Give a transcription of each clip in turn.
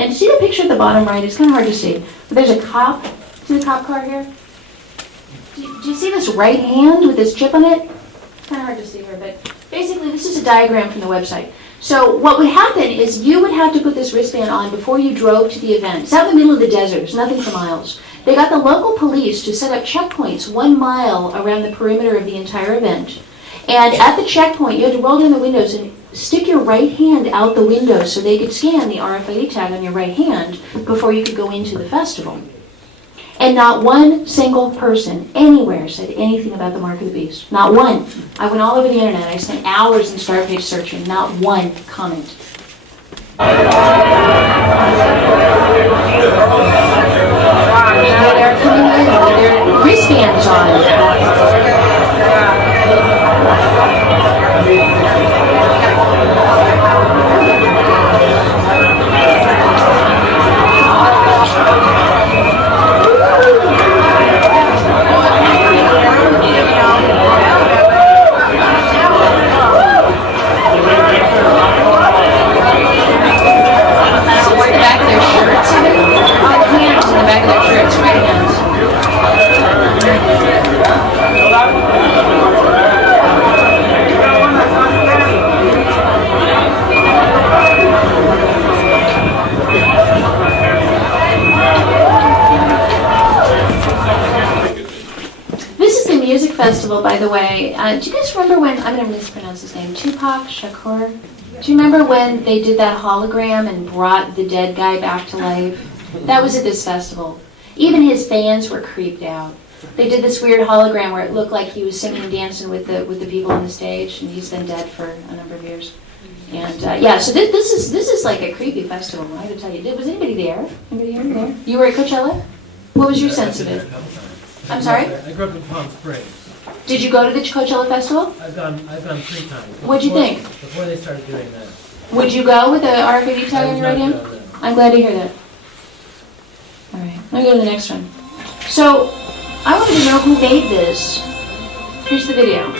And see the picture at the bottom right? It's kind of hard to see. But there's a cop. See the cop car here? Do you see this right hand with this chip on it? It's kind of hard to see here, but basically this is a diagram from the website. So what would happen is you would have to put this wristband on before you drove to the event. It's out in the middle of the desert. There's nothing for miles. They got the local police to set up checkpoints 1 mile around the perimeter of the entire event. And at the checkpoint, you had to roll down the windows and stick your right hand out the window so they could scan the RFID tag on your right hand before you could go into the festival. And not one single person anywhere said anything about the mark of the beast. Not one. I went all over the internet. I spent hours in star page searching. Not one comment. They're coming in with their wristbands on. Festival, by the way. Do you guys remember when, I'm going to mispronounce his name, Tupac Shakur? Do you remember when they did that hologram and brought the dead guy back to life? That was at this festival. Even his fans were creeped out. They did this weird hologram where it looked like he was singing and dancing with the people on the stage, and he's been dead for a number of years. And yeah, so this is like a creepy festival, I have to tell you. Was anybody there? Anybody here? There? You were at Coachella? What was your sense of it? I'm sorry? I grew up in Palm Springs. Did you go to the Coachella Festival? I've gone 3 times. What'd you think? Before they started doing that. Would you go with the RFID tag on your right hand? I'm glad to hear that. All right, let me go to the next one. So, I wanted to know who made this. Here's the video.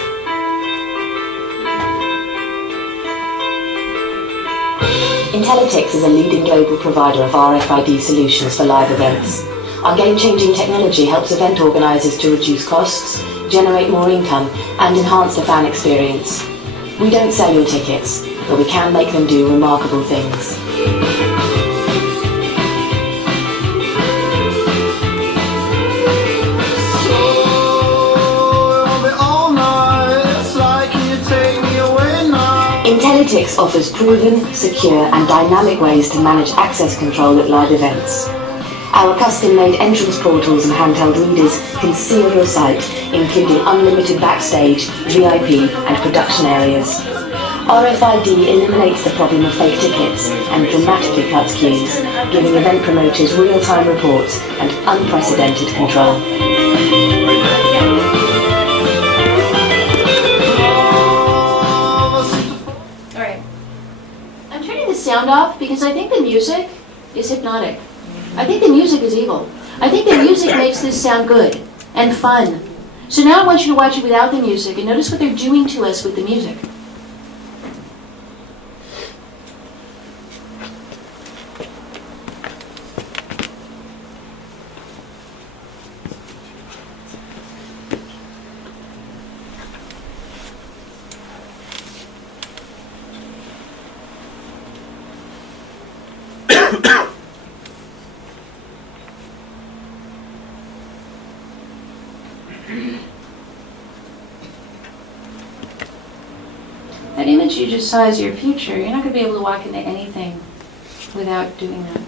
Intellytix is a leading global provider of RFID solutions for live events. Our game-changing technology helps event organisers to reduce costs, generate more income, and enhance the fan experience. We don't sell your tickets, but we can make them do remarkable things. Intellytix offers proven, secure, and dynamic ways to manage access control at live events. Our custom-made entrance portals and handheld readers can seal your site, including unlimited backstage, VIP, and production areas. RFID eliminates the problem of fake tickets and dramatically cuts queues, giving event promoters real-time reports and unprecedented control. All right. I'm turning the sound off because I think the music is hypnotic. I think the music is evil. I think the music makes this sound good and fun. So now I want you to watch it without the music and notice what they're doing to us with the music. That image you just saw is your future. You're not going to be able to walk into anything without doing that.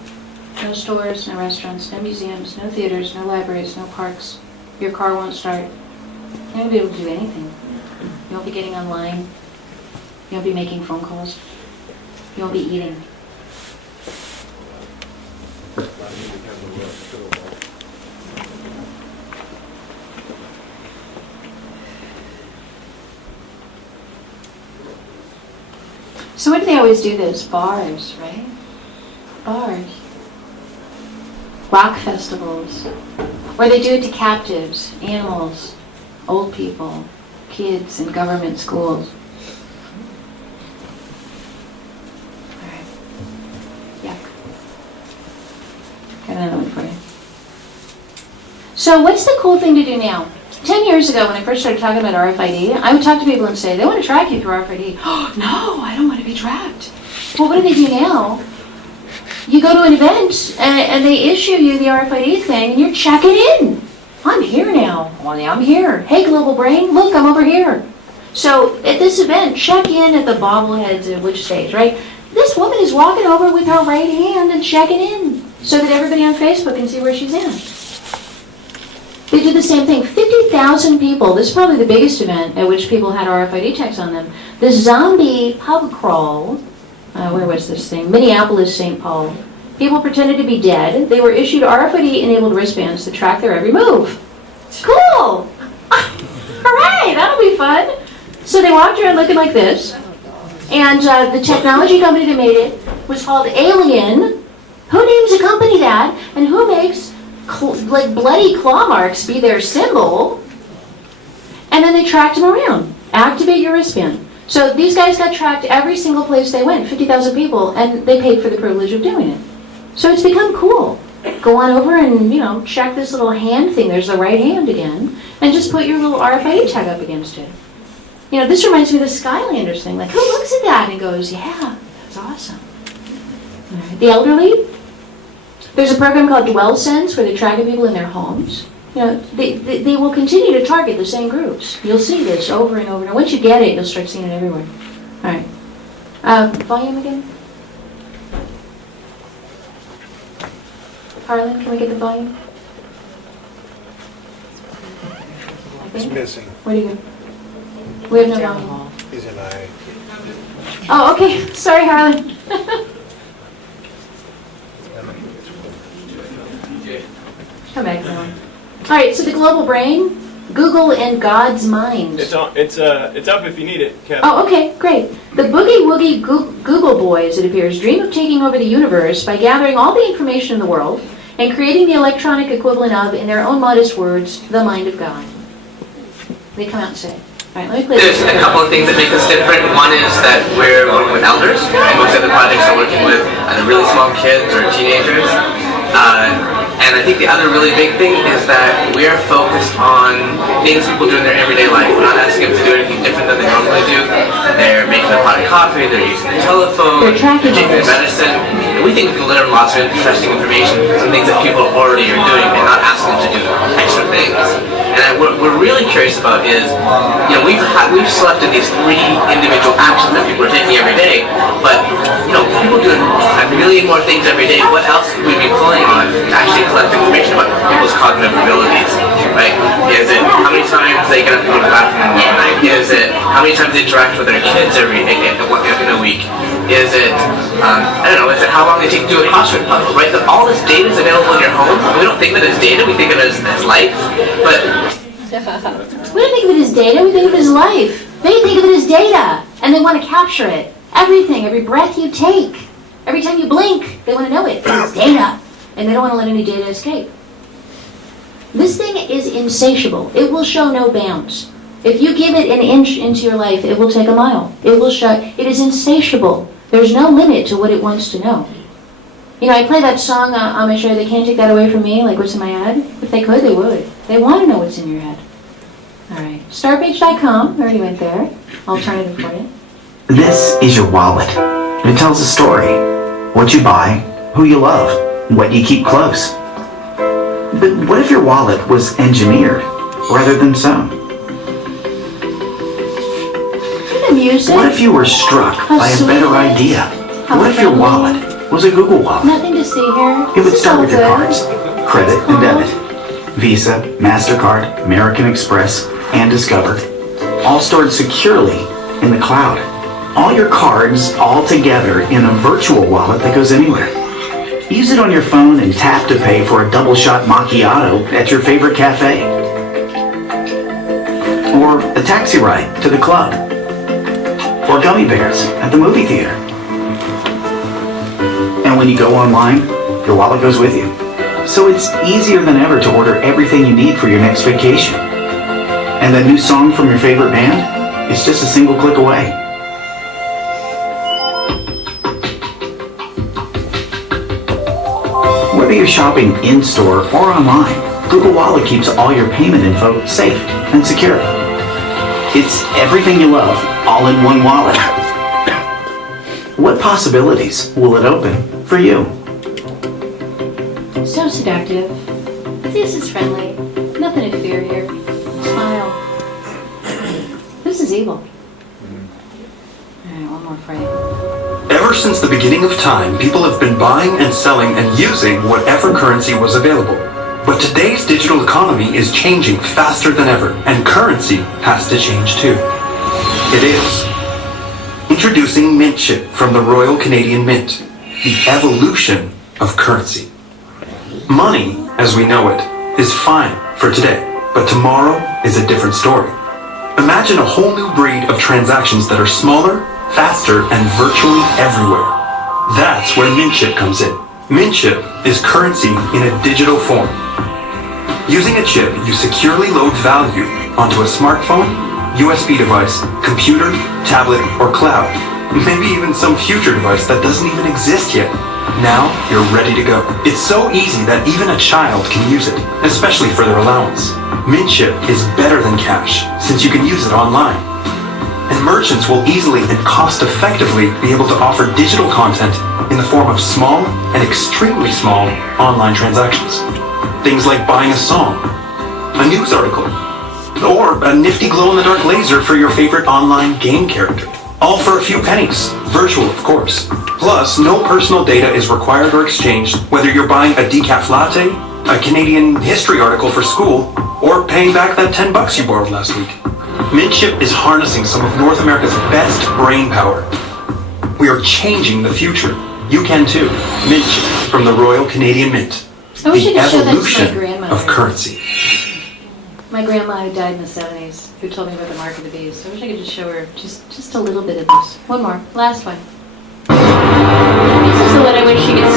No stores, no restaurants, no museums, no theaters, no libraries, no parks. Your car won't start. You're not going to be able to do anything. You won't be getting online. You won't be making phone calls. You won't be eating. So what do they always do this? Bars, right? Bars. Rock festivals. Or they do it to captives, animals, old people, kids in government schools. All right. Yuck. another one for you. So what's the cool thing to do now? 10 years ago, when I first started talking about RFID, I would talk to people and say, they want to track you through RFID. Oh, no, I don't want to be tracked. Well, what do they do now? You go to an event, and they issue you the RFID thing, and you're checking in. I'm here now. Well, yeah, I'm here. Hey, global brain, look, I'm over here. So at this event, check in at the bobbleheads at which stage, right? This woman is walking over with her right hand and checking in so that everybody on Facebook can see where she's in. They did the same thing. 50,000 people. This is probably the biggest event at which people had RFID tags on them. The zombie pub crawl, where was this thing? Minneapolis, St. Paul. People pretended to be dead. They were issued RFID-enabled wristbands to track their every move. Cool! Hooray! That'll be fun. So they walked around looking like this. And the technology company that made it was called Alien. Who names a company that? And who makes like bloody claw marks be their symbol? And then they tracked them around. Activate your wristband. So these guys got tracked every single place they went, 50,000 people, and they paid for the privilege of doing it. So it's become cool. Go on over and, check this little hand thing. There's the right hand again. And just put your little RFID tag up against it. This reminds me of the Skylanders thing. Like, who looks at that and goes, yeah, that's awesome. All right. The elderly, there's a program called Dwell Sense where they're tracking people in their homes. They will continue to target the same groups. You'll see this over and over. And once you get it, you'll start seeing it everywhere. All right. Volume again? Harlan, can we get the volume? It's missing. Where do you go? We have no volume. He's an eye. Oh, okay. Sorry, Harlan. Come back now. All right, so the global brain, Google and God's mind. It's up if you need it, Kathy. Oh, okay, great. The boogie woogie Google boys, it appears, dream of taking over the universe by gathering all the information in the world and creating the electronic equivalent of, in their own modest words, the mind of God. They come out and say. All right, let me play There's a couple of things that make us different. One is that we're working with elders, and most other projects are working with either really small kids or teenagers. And I think the other really big thing is that we are focused on things people do in their everyday life. We're not asking them to do anything different than they normally do. They're making a pot of coffee, they're using their telephone, They're tracking taking their medicine. And we think we can learn lots of interesting information, some things that people already are doing, and not asking them to do extra things. And what we're really curious about is, we've selected these 3 individual actions that people are taking every day, but people doing a million more things every day. What else could we be pulling on to actually collect information about people's cognitive abilities, right? Is it how many times they get up to go to the bathroom at night? Is it how many times they interact with their kids in a week? Is it, is it how long they take to do a crossword puzzle, right? That all this data is available in your home. We don't think of it as data, we think of it as life, but... We don't think of it as data, we think of it as life. They think of it as data, and they want to capture it. Everything, every breath you take, every time you blink, they want to know it. It's data, and they don't want to let any data escape. This thing is insatiable. It will show no bounds. If you give it an inch into your life, it will take a mile. It is insatiable. There's no limit to what it wants to know. I play that song on my show, They Can't Take That Away From Me, like what's in my head. If they could, they would. They want to know what's in your head. All right, starpage.com, I already went there. Alternative for you. This is your wallet. It tells a story. What you buy, who you love, what you keep close. But what if your wallet was engineered rather than sewn? Music. What if you were struck by a better idea? What if your wallet was a Google Wallet? Nothing to see here. It would start with your cards, credit and debit, Visa, MasterCard, American Express, and Discover, all stored securely in the cloud. All your cards all together in a virtual wallet that goes anywhere. Use it on your phone and tap to pay for a double-shot macchiato at your favorite cafe. Or a taxi ride to the club. Or gummy bears at the movie theater. And when you go online, your wallet goes with you. So it's easier than ever to order everything you need for your next vacation. And that new song from your favorite band is just a single click away. Whether you're shopping in-store or online, Google Wallet keeps all your payment info safe and secure. It's everything you love, all in one wallet. What possibilities will it open for you? So seductive. This is friendly. Nothing to fear here. Smile. This is evil. Alright, one more for you. Ever since the beginning of time, people have been buying and selling and using whatever currency was available. But today's digital economy is changing faster than ever, and currency has to change too. It is. Introducing Mint Chip from the Royal Canadian Mint, the evolution of currency. Money, as we know it, is fine for today, but tomorrow is a different story. Imagine a whole new breed of transactions that are smaller, faster, and virtually everywhere. That's where Mint Chip comes in. Mint Chip is currency in a digital form. Using a chip, you securely load value onto a smartphone, USB device, computer, tablet, or cloud. Maybe even some future device that doesn't even exist yet. Now you're ready to go. It's so easy that even a child can use it, especially for their allowance. Mint Chip is better than cash, since you can use it online. And merchants will easily and cost-effectively be able to offer digital content in the form of small and extremely small online transactions. Things like buying a song, a news article, or a nifty glow-in-the-dark laser for your favorite online game character. All for a few pennies, virtual of course. Plus, no personal data is required or exchanged, whether you're buying a decaf latte, a Canadian history article for school, or paying back that $10 you borrowed last week. Mint Chip is harnessing some of North America's best brain power. We are changing the future. You can too. Mint Chip from the Royal Canadian Mint. I wish I The could show that to my evolution grandmother. of currency. My grandma who died in the 70s, who told me about the mark of the beast. I wish I could just show her just a little bit of this. One more, last one. This is the one I wish she could